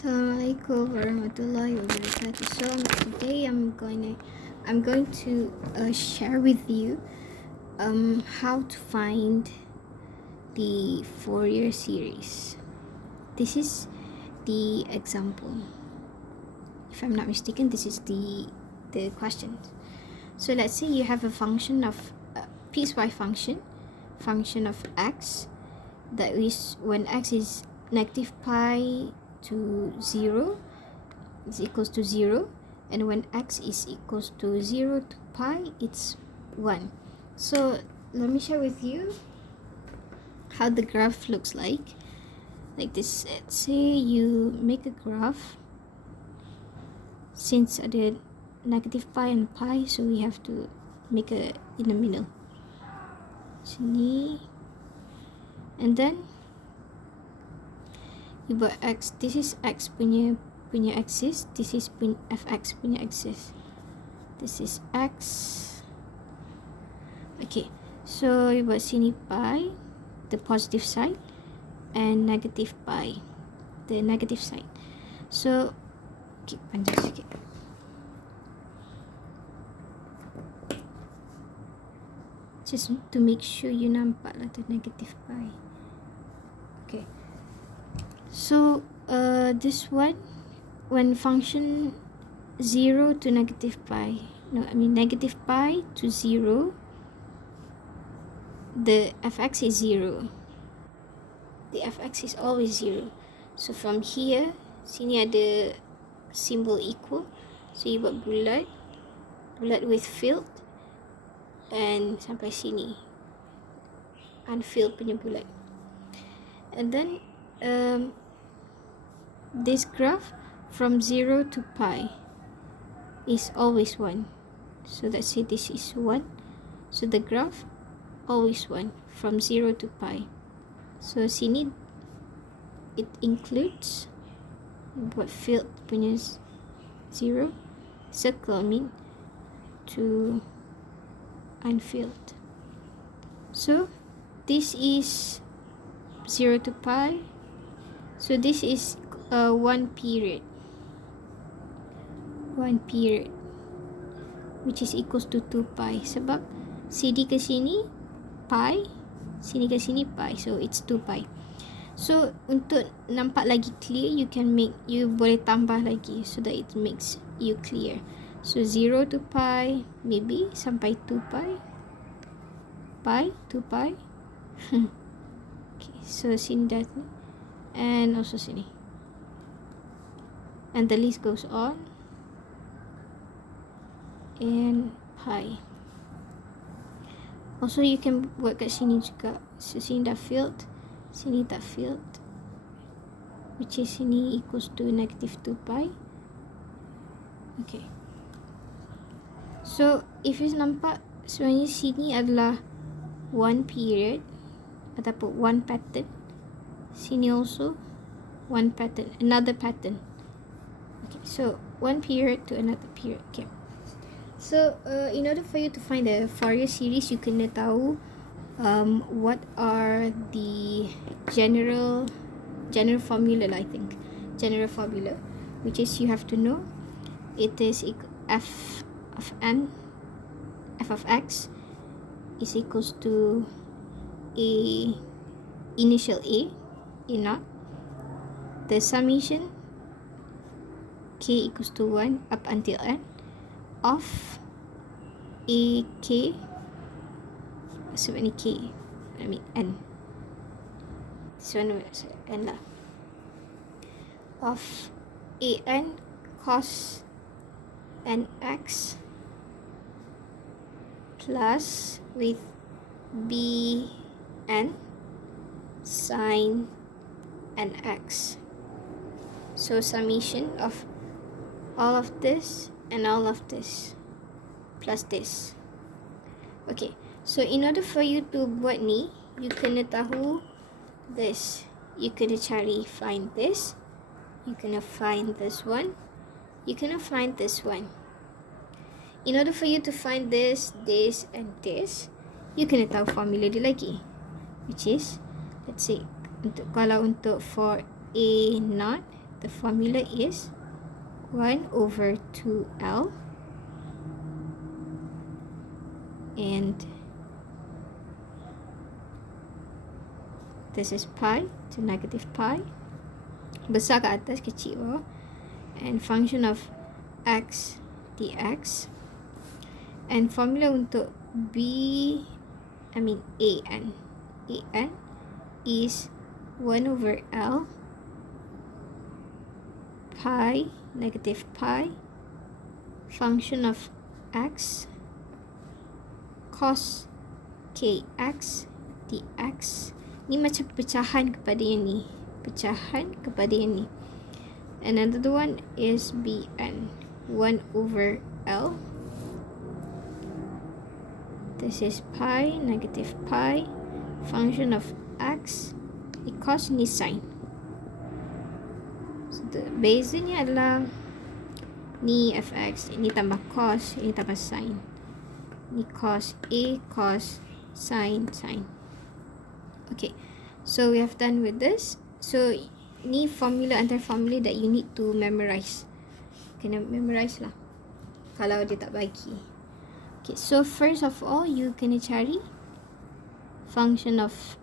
Assalamualaikum warahmatullahi wabarakatuh. So today I'm going to share with you how to find the Fourier series. This is the example. If I'm not mistaken, this is the question. So let's say you have a function of piecewise function of x, that is when x is negative pi to 0 is equals to 0, and when x is equals to 0 to pi, it's 1. So let me share with you how the graph looks like this. Let's say you make a graph. Since ada negative pi and pi, so we have to make a in the middle sini, and then you buat x. This is x punya axis, this is fx punya axis, this is x. Okay, so you buat sini pi, the positive side, and negative pi, the negative side. So okay, panjang sikit. Just to make sure you nampak lah the negative pi. Okay, so this one, when function 0 to negative pi, negative pi to 0, the fx is 0. The fx is always 0. So from here, sini ada symbol equal, so you buat bulat with filled, and sampai sini unfilled punya bulat. And then this graph from 0 to pi is always 1. So let's say this is 1. So the graph always 1 from 0 to pi. So sini it includes buat filled punya 0, circle to unfilled. So this is 0 to pi. So this is one period, which is equals to 2 pi, sebab CD ke sini pi, sini ke sini pi, so it's 2 pi. So untuk nampak lagi clear, you boleh tambah lagi so that it makes you clear. So 0 to pi, maybe sampai 2 pi, 2 pi. Okay, so sini dah, and also sini, and the list goes on, and pi. Also you can buat kat sini juga. So sini dah filled, sini tak filled, which is sini equals to negative 2 pi. Okay, so if you nampak, sebenarnya sini adalah one period ataupun one pattern, sini also one pattern, another pattern. Okay, so one period to another period. Okay, so in order for you to find the Fourier series, you kena tahu what are the general formula lah, I think general formula, which is you have to know it is f of x is equals to initial a naught, the summation k equals to 1 up until n of a k, sebenarnya k, n, this one n lah, of a n cos n x plus with b n sin n x. So summation of all of this and all of this plus this. Okay, so in order for you to buat ni, you kena tahu this, you kena find this, you kena find this one, you kena find this one. In order for you to find this, and this, you kena tahu formula dia lagi, which is, let's say, untuk for a naught, the formula is 1 over 2L, and this is pi to negative pi, besar ke atas, kecil bawah, and function of x dx, and formula untuk an is 1 over L pi negative pi function of x cos kx dx. Ni macam pecahan kepada yang ni, pecahan kepada yang ni. Another one is Bn 1 over L, this is pi negative pi function of x di cos ni sin. So the bezanya adalah ni fx, ini tambah cos, ini tambah sin. Ni cos A, cos, sin, sin. Okay, so we have done with this. So ni formula antara formula that you need to memorize. Kena memorize lah kalau dia tak bagi. Okay, so first of all you kena cari function of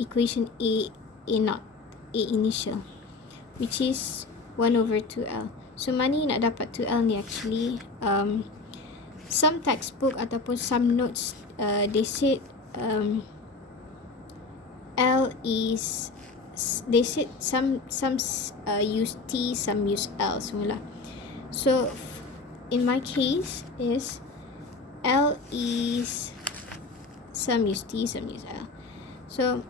equation A naught, A initial, which is 1 over 2L. So mana you nak dapat 2L ni actually? Some textbook ataupun some notes they said L is, they said some use T, some use L semula. So in my case is L is, some use T, some use L. So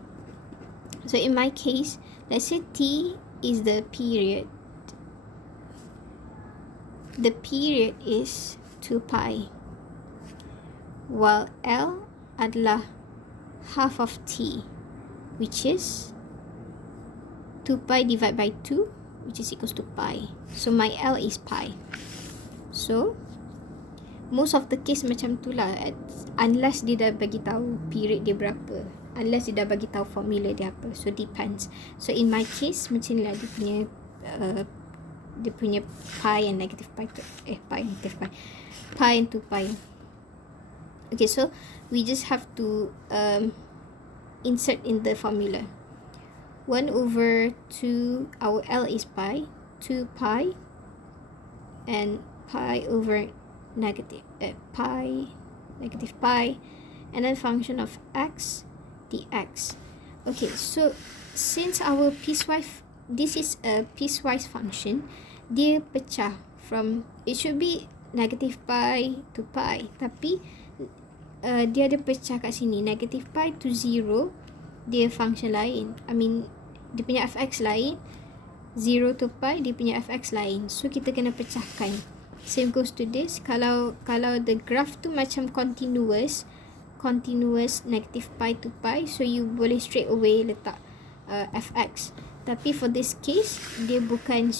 in my case, let's say T is the period. The period is 2 pi, while L adalah half of T, which is 2 pi divided by 2, which is equals to pi. So my L is pi. So most of the case macam tu lah, unless dia dah bagi tahu period dia berapa, unless dia dah bagi tahu formula dia apa. So depends. So in my case macam ni lah dia punya pi and negative pi to, pi negative pi, pi and 2 pi. Okay, so we just have to insert in the formula 1 over 2, our L is pi, 2 pi, and pi over negative pi, negative pi, and then function of x dx. Okay, so since our piecewise, this is a piecewise function, dia pecah from, it should be negative pi to pi, tapi dia ada pecah kat sini, negative pi to 0 dia function lain, dia punya fx lain, 0 to pi dia punya fx lain. So kita kena pecahkan. Same goes to this. Kalau the graph tu macam continuous negative pi to pi, so you boleh straight away letak fx. Tapi for this case dia bukan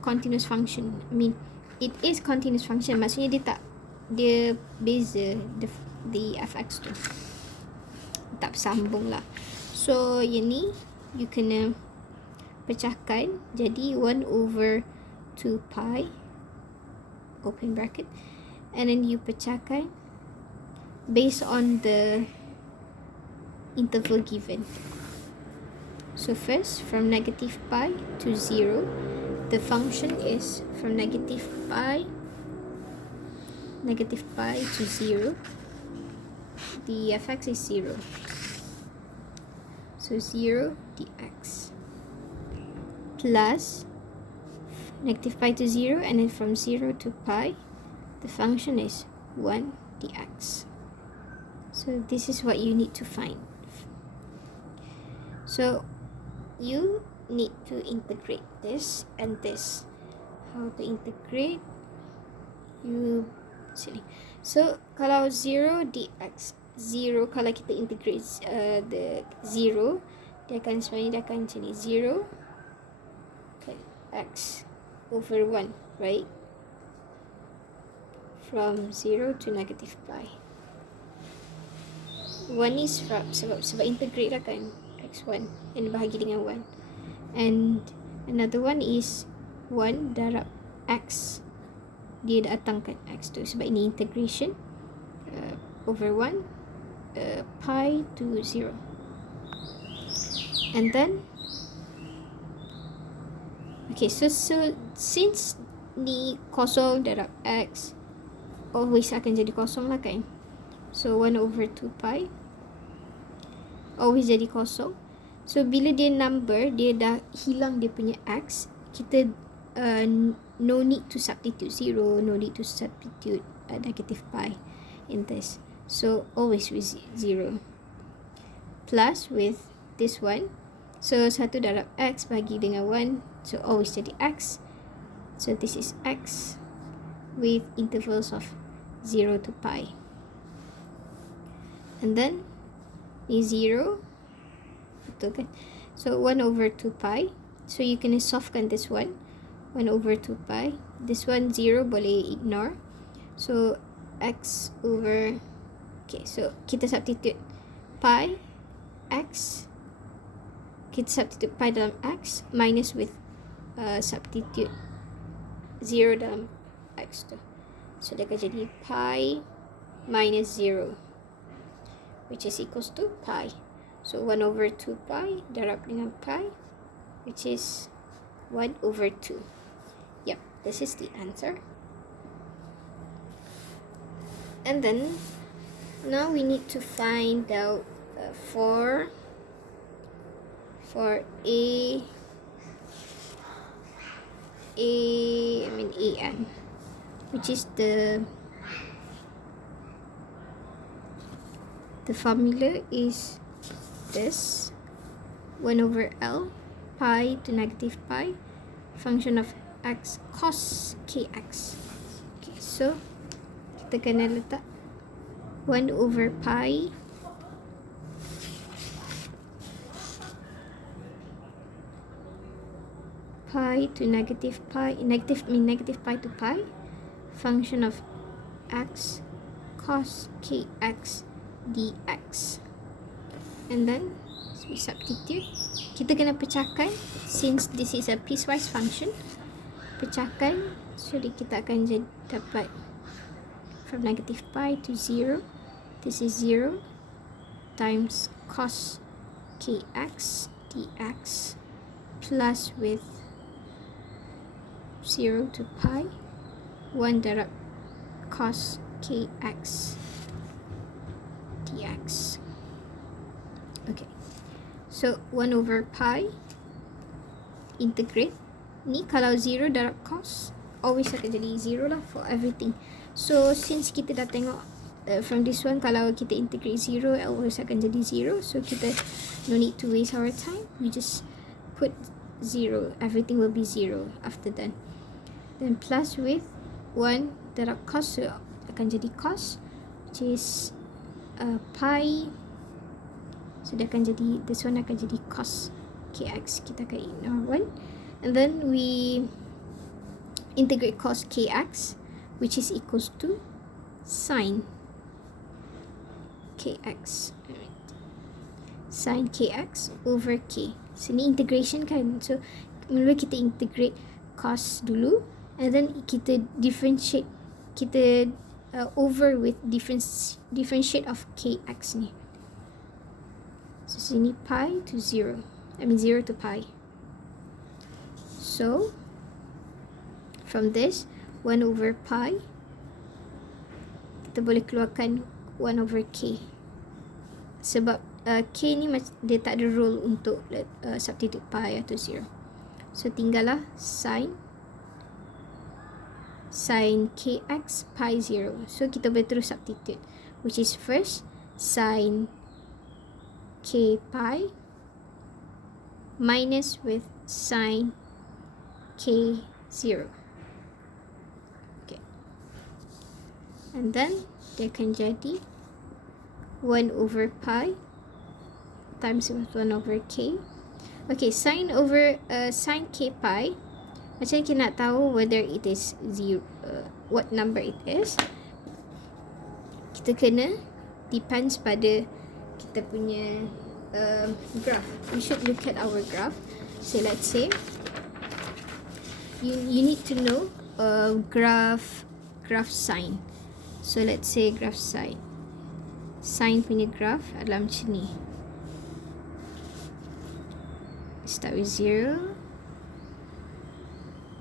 continuous function. It is continuous function, maksudnya dia beza the fx tu, tak sambung lah. So yang ni you kena pecahkan jadi 1 over 2 pi open bracket, and then you pecahkan based on the interval given. So first, from negative pi to 0, the function is from negative pi to 0, the fx is 0. So 0 dx plus negative pi to 0, and then from 0 to pi, the function is 1 dx. So this is what you need to find. So you need to integrate this and this. How to integrate? You sini. So kalau 0 dx, 0 kalau kita integrate the 0, dia akan sebenarnya dia akan macam ni, 0 okay, x over 1, right? From 0 to negative pi. 1 is from, sebab integrate lah kan, x1 and bahagi dengan 1. And another one is 1 darab x. Dia datangkan x tu sebab ini integration over 1 pi to 0. And then okay, so since ni kosong darab x always akan jadi kosong lah kan. So 1 over 2 pi always jadi kosong. So bila dia number, dia dah hilang dia punya x, kita no need to substitute 0, no need to substitute negative pi in this. So always with 0 plus with this one. So 1 darab x bagi dengan 1, so always jadi x. So this is x with intervals of 0 to pi. And then ni 0, betul kan? So 1 over 2 pi. So you can solvekan this one, 1 over 2 pi. This one 0 boleh ignore. So x over, okay, so kita substitute pi x, kita substitute pi dalam x minus with substitute 0 dalam x tu. So dia akan jadi pi minus 0, which is equals to pi. So 1 over 2 pi darab dengan pi, which is 1 over 2. Yep, this is the answer. And then now we need to find out for an, which is the formula is this 1 over L pi to negative pi function of x cos kx. Okay, so kita kena letak 1 over pi to negative pi, negative pi to pi function of x cos kx dx. And then we substitute. Kita kena pecahkan, since this is a piecewise function, pecahkan, so kita akan dapat from negative pi to 0, this is 0 times cos kx dx plus with 0 to pi 1 darab cos kx dx. Okay, so 1 over pi integrate ni, kalau 0 darab cos always akan jadi 0 lah for everything. So since kita dah tengok from this one, kalau kita integrate 0 always akan jadi 0, so kita no need to waste our time, we just put 0, everything will be 0 after that. Then plus with 1 darab cos, so akan jadi cos, which is pi, so dia akan jadi, this one akan jadi cos kx, kita akan ignore 1, and then we integrate cos kx, which is equals to sin kx, sin kx over k. So ni integration kan, so mula kita integrate cos dulu, and then kita differentiate, kita over with differentiate of kx ni. So sini pi to 0, 0 to pi. So from this 1 over pi, kita boleh keluarkan 1 over k, sebab k ni dia tak ada rule untuk substitute pi atau 0. So tinggallah sin kx pi 0. So kita boleh terus substitute, which is first sin k pi minus with sin k 0. Okay, and then dia akan jadi 1 over pi times with 1 over k. Okay, sin k pi, macam kita nak tahu whether it is 0, what number it is, kita kena depends pada kita punya graph. We should look at our graph. So let's say you need to know graph sign. So let's say graph sign punya graph adalah macam ni. Start with 0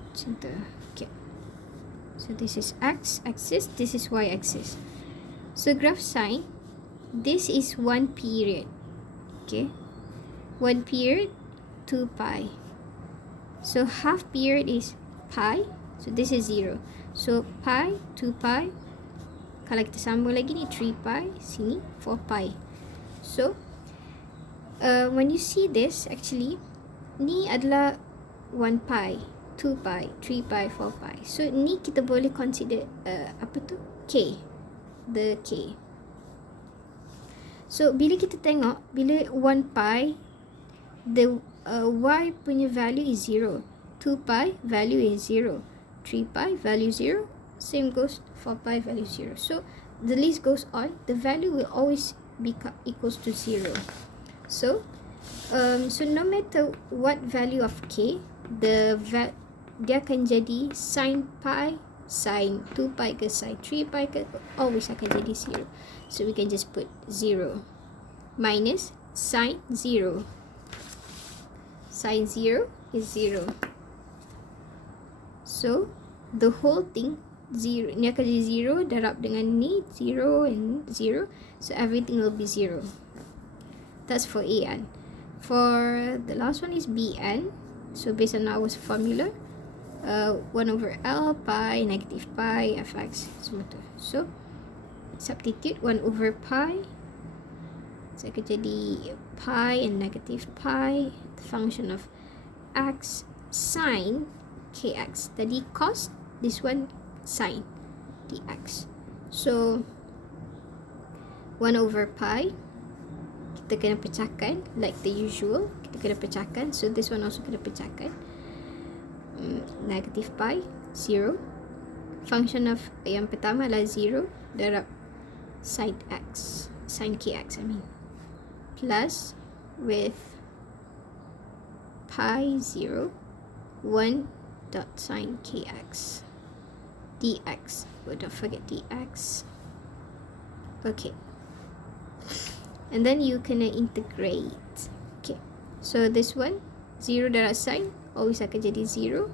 macam tu. Okay, so this is x axis, this is y axis. So graph sign, this is 1 period. Okay, 1 period 2 pi. So half period is pi, so this is 0. So pi, 2 pi, kalau kita sambung lagi ni 3 pi, sini 4 pi. So when you see this, actually ni adalah 1 pi, 2 pi, 3 pi, 4 pi. So ni kita boleh consider apa tu, k, the k. So bila kita tengok, bila 1 pi, the y punya value is 0, 2 pi value is 0, 3 pi value 0, same goes 4 pi value 0. So the list goes on, the value will always be equals to 0. So so no matter what value of k, dia akan jadi sin pi, sin 2 pi ke sin 3 pi ke, always akan jadi 0. So we can just put 0 minus sin 0. Sin 0 is 0. So the whole thing 0, ni akan jadi 0 darab dengan ni 0 and 0, so everything will be 0. That's for an. For the last one is bn. So based on our formula, 1 over L pi negative pi fx semua tu. So substitute 1 over pi, so akan jadi pi and negative pi, the function of x sine kx. Tadi cos, this one sine dx. So 1 over pi, kita kena pecahkan like the usual, kita kena pecahkan. So this one also kena pecahkan. Negative pi 0, function of yang pertama adalah 0 darab sin x, sin kx I mean, plus with pi 0 1 dot sin kx dx. Oh, don't forget dx. Okay, and then you can integrate. Okay, so this one 0 darab sin always akan jadi 0,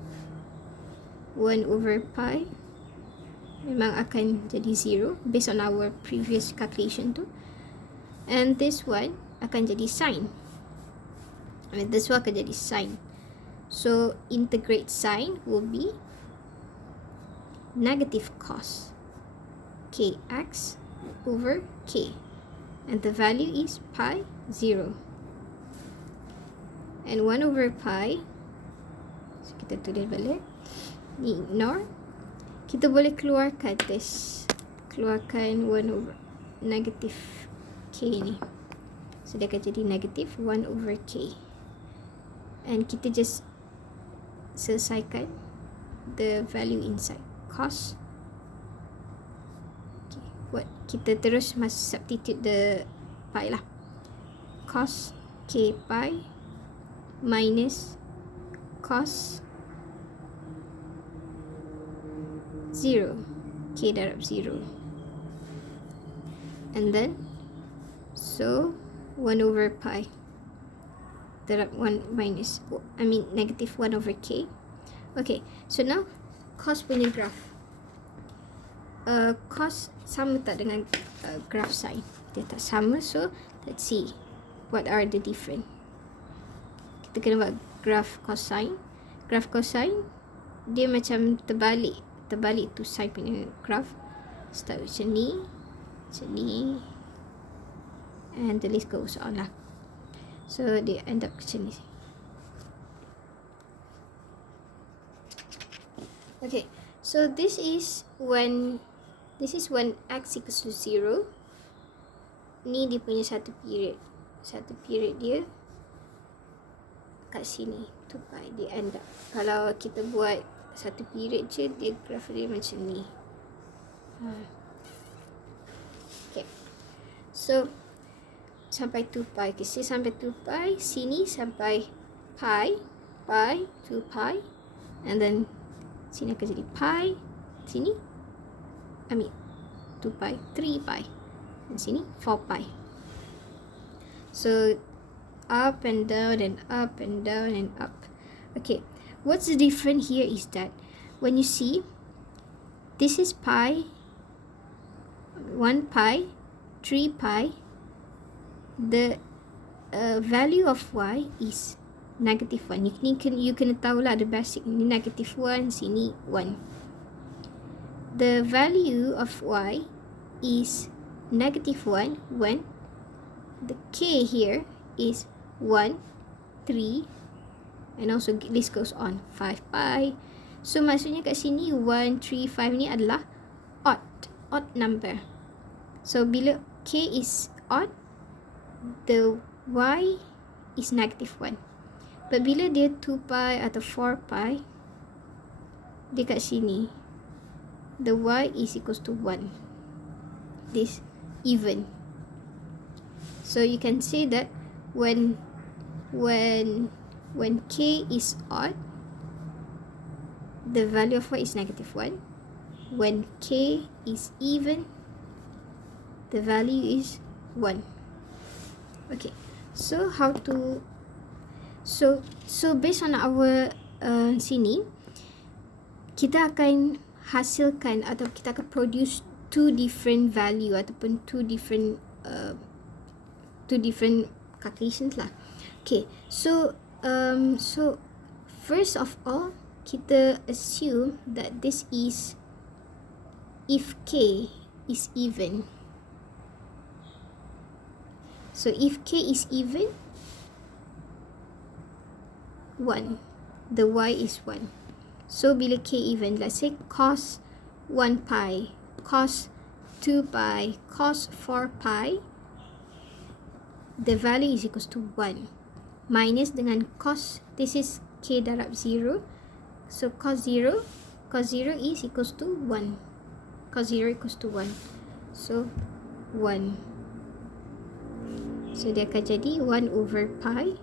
1 over pi memang akan jadi 0 based on our previous calculation tu, and this one akan jadi sin, and this one akan jadi sin. So integrate sin will be negative cos kx over k, and the value is pi 0, and 1 over pi, so kita tulis balik, ni ignore, kita boleh keluarkan this, keluarkan 1 over negative k ni, so dia akan jadi negative 1 over k, and kita just selesaikan the value inside cos. Okay, what kita terus masuk substitute the pi lah, cos k pi minus cos 0 k darab 0, and then so 1 over pi darab 1 minus, I mean negative 1 over k. Okay, so now cos punya graph, cos sama tak dengan graph sin? Dia tak sama, so let's see what are the different. Kita kena buat graph cosine. Graph cosine dia macam terbalik tu sin punya graph, start macam ni, and the list goes on lah. So dia end up macam ni. Okay, so this is when x equals to 0. Ni dia punya satu period dia kat sini 2 pi, dia end up. Kalau kita buat satu period je, dia graph dia macam ni. Okay, so sampai 2 pi, okay, sampai 2 pi, sini sampai pi, pi, 2 pi, and then sini akan jadi pi, sini 2 pi, 3 pi, dan sini 4 pi. So up and down and up and down and up. Okay, what's the difference here is that when you see this is pi, 1 pi, 3 pi, the value of y is negative 1. You kena tahulah the basic. Ini negative 1, sini 1. The value of y is negative 1 when the k here is 1, 3, and also list goes on, 5 pi. So maksudnya kat sini 1, 3, 5 ni adalah odd number. So bila k is odd, the y is negative 1. But bila dia 2 pi atau 4 pi, dia kat sini, the y is equals to 1. This even. So you can say that when k is odd, the value of y is negative 1. When k is even, the value is 1. Okay, so how to so based on our sini, kita akan hasilkan atau kita akan produce two different value ataupun two different calculations lah. Okay, so first of all, kita assume that this is if k is even. So if k is even, 1, the y is 1. So bila k even, let's say cos 1 pi, cos 2 pi, cos 4 pi, the value is equals to 1. Minus dengan cos, this is k darab 0. So cos 0 is equals to 1. Cos 0 equals to 1. So 1. So dia akan jadi 1 over pi,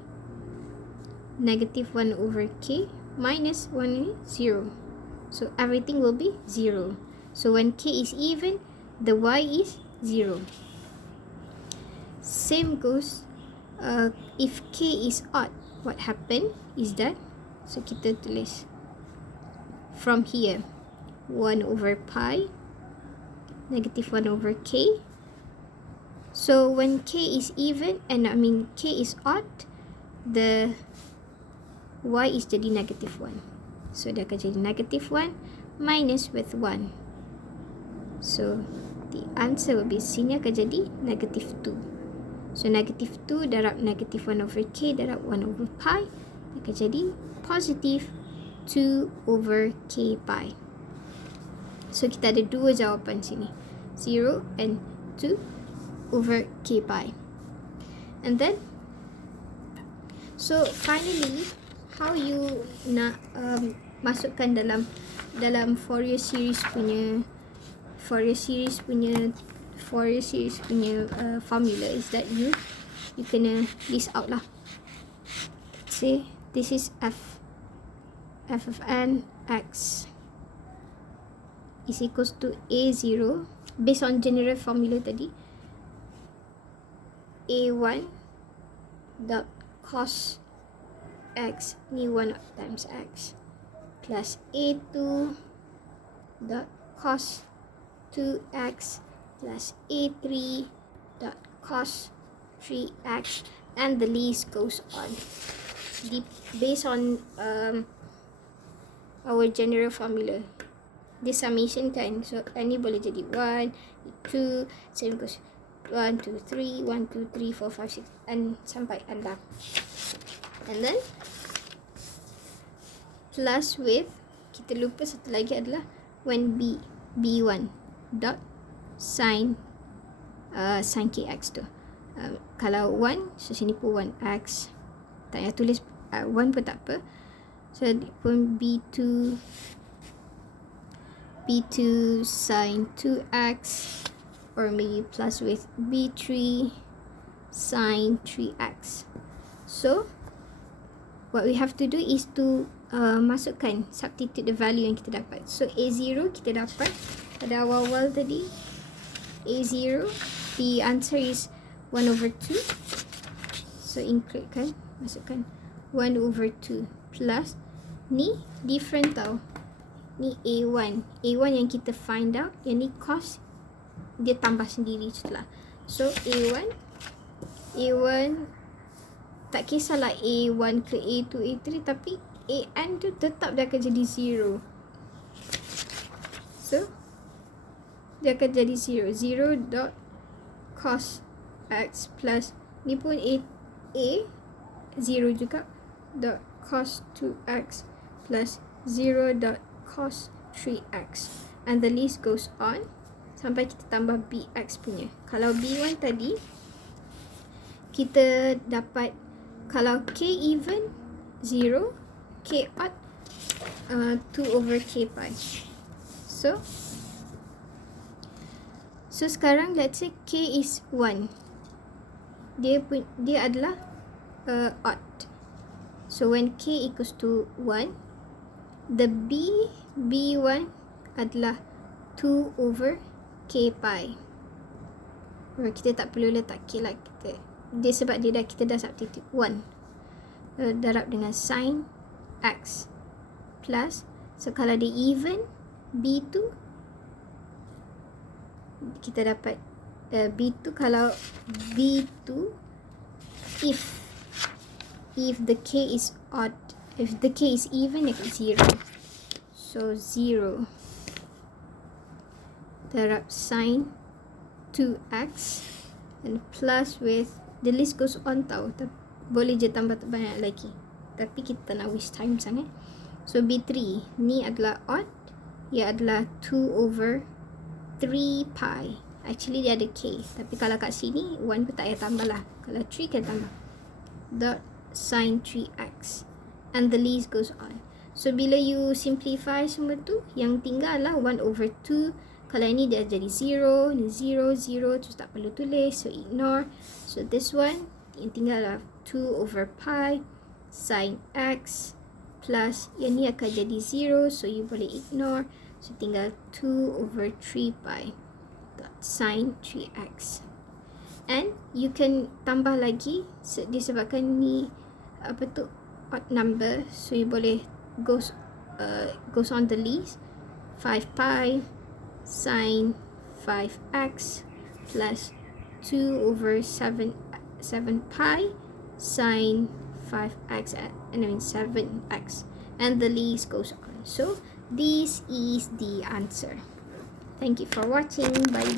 negative 1 over k, minus 1 is 0. So everything will be 0. So when k is even, the y is 0. Same goes if k is odd, what happen is that, so kita tulis from here 1 over pi, negative 1 over k. So when k is even, k is odd, the y is jadi negative 1. So dia akan jadi negative 1 minus with 1. So the answer will be, sini akan jadi negative 2. So negative 2 darab negative 1 over k darab 1 over pi, dia akan jadi positive 2 over k pi. So kita ada dua jawapan sini, 0 and 2 over k pi. And then, so finally, how you nak masukkan dalam Fourier series punya formula is that you kena list out lah. Say this is f of n x is equals to a0 based on general formula tadi, a1 dot cos x ni 1 times x plus a2 dot cos 2x plus a3 dot cos 3x, and the list goes on based on our general formula. This summation kan, so ni boleh jadi 1, 2, same goes 1, 2, 3, 1, 2, 3, 4, 5, 6, and sampai anda. And then plus with, kita lupa satu lagi adalah when b1 dot sin kx tu. Kalau 1, so sini pun 1x, tak payah tulis 1 pun tak apa. So pun b2 sin 2x, or maybe plus with b3 sin 3x. So what we have to do is to masukkan, substitute the value yang kita dapat. So A0 kita dapat pada awal-awal tadi, A0, the answer is 1/2. So include kan, masukkan 1/2 plus, ni different tau, ni A1 yang kita find out, yang ni cos dia tambah sendiri setelah. So A1 tak kisahlah A1 ke A2, A3, tapi AN tu tetap dia akan jadi 0. So dia akan jadi 0 dot cos x plus, ni pun A 0 juga, dot cos 2x plus 0 dot cos 3x, and the list goes on sampai kita tambah bx punya. Kalau b1 tadi kita dapat, kalau k even 0, k odd 2/k pi. So sekarang let's say k is 1, dia adalah odd. So when k equals to 1, the b1 adalah 2/k pi. Kita tak perlu letak k lah, dia sebab kita dah substitute 1 darab dengan sin x plus, so kalau dia even, b2 kita dapat b2, kalau b2 if the k is odd, if the k is even, it is 0. So 0 darab sin 2x and plus with, the list goes on tau, boleh je tambah banyak lagi, tapi kita tak nak waste time sangat. So b3 ni adalah odd, ia adalah 2/3 pi. Actually dia ada k, tapi kalau kat sini 1 pun tak payah tambah lah, kalau 3 kan tambah, dot sin 3x, and the list goes on. So bila you simplify semua tu, yang tinggal lah 1/2. Kalau ini dia jadi 0, ni 0, 0, terus tak perlu tulis, so ignore. So this one, yang tinggal lah 2/pi sin x plus, yang ni akan jadi 0, so you boleh ignore. So tinggal 2/3 pi dot sin 3x. And you can tambah lagi, disebabkan ni apa tu, odd number, so you boleh goes on the list, 5 pi sin 5x plus 2/7 pi sin 5x, and 7x, and the list goes on. So this is the answer. Thank you for watching. Bye.